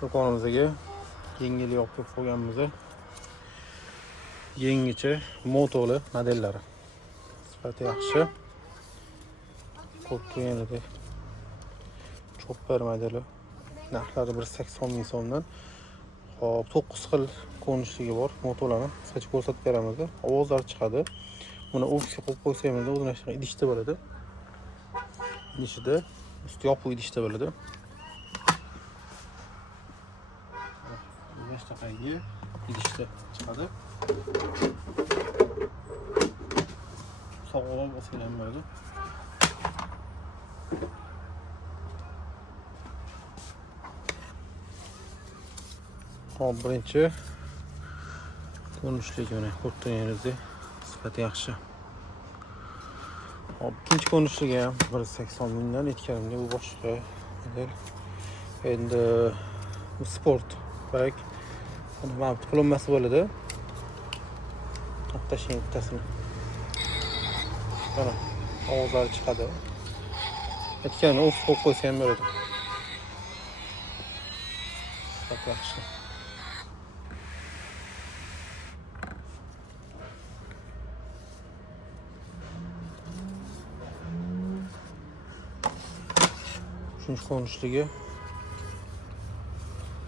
do'konimizga yengil yopib qo'yganmiz. Yangicha motoli modellari. Sifati yaxshi. Qo'ptu yanada chopper modeli. Narxlari 180 ming so'mdan. Hop, 9 xil ko'rinishligi bor motolarni. Qisqacha ko'rsatib beramiz. Ovozlar chiqadi. Buni ofisga qo'yib qo'ysangiz, o'zini shunaqa idishda bo'ladi. Idishida usti yopiq idishda bo'ladi. Yashtaqangi idishda chiqadi. Sog'lom bo'lsa bo'ladi. Hop, birinchi ko'rinishligi mana ko'rtganingizda sifati yaxshi. Hop, ikkinchi ko'rinishligi ham 180 mingdan aytganimda bu boshqa model. Endi sport bak. Mana qurilmasi bo'ladi. Tashing bittasini. Mana ovozlari chiqadi. Aytganim o'z qo'yib qo'ysa ham bo'ladi. Yaxshi. Uchinchi ko'rinishligi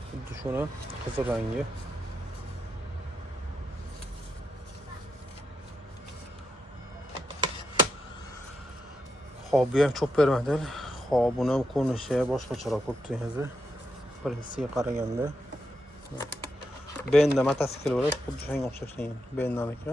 xuddi shuni qizil rangi. Hop, bu ham chopper model. Hop, buni ko'rinishi boshqacharoq ko'ribdingiz. Birinchisiga qaraganda Benda motosikl bo'ladi, xuddi shunga o'xshashgan. Bendaniki.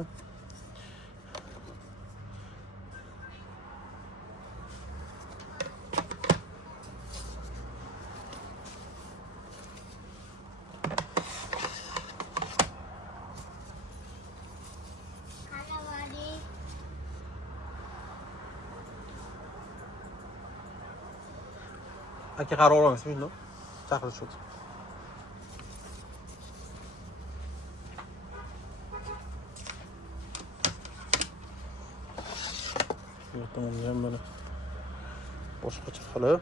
Aka qaror olamiz shunda. Chaqirish uchun. Tamam, böyle boshqacha qilib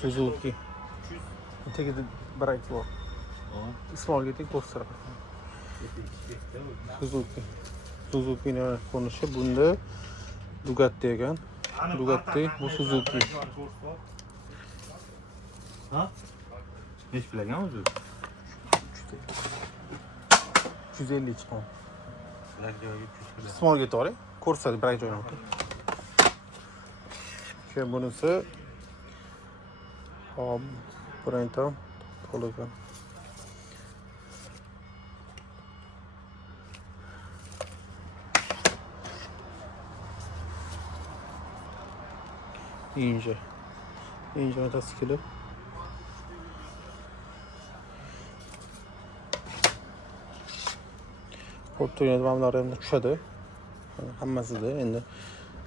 Suzuki. Tegida brak bor. Ismolga tek ko'rsatib. Suzuki ni ko'rinishi bunda Bugatti ekan. Bugatti bu Suzuki. Ha? Nech bilagan o'zi? 150 chiqadi. Brak joyiga 300. Smolga to'g'ri. Ko'rsatib brak joyini oldi. Keyin bunisi hop, birinchi to'ligan. Ince motosikli. Portugal mamlari ham tushadi. Hammasida endi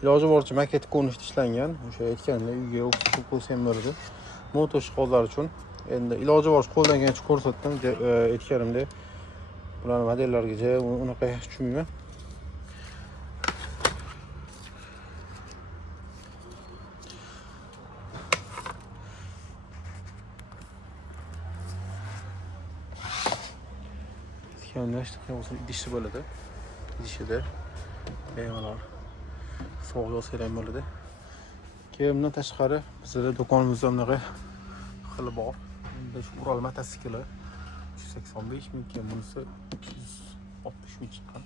iloji boricha maket ko'rinishda ishlangan. O'sha aytganimda uyga o'qib qo'ysa ham bo'ladi. Moto ishqozlar uchun endi iloji boricha qo'ldan kelgancha ko'rsatdim. Aytganimda bular modellargacha unaqa yaxshi tushunmayman. Yanlışlıkla olsun idishli bo'ladi. Idishida bemalol sovuq yo'lsayram bo'ladi. Keyin bundan tashqari bizda do'konimizda bunaqa xili bor. Endi shu Ural motosikli 185 ming, keyin bunisi 260 ming chiqqan.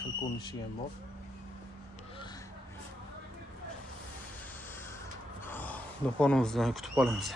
Xil ko'rinishi ham bor. Do'konimizdan kutib qolamiz.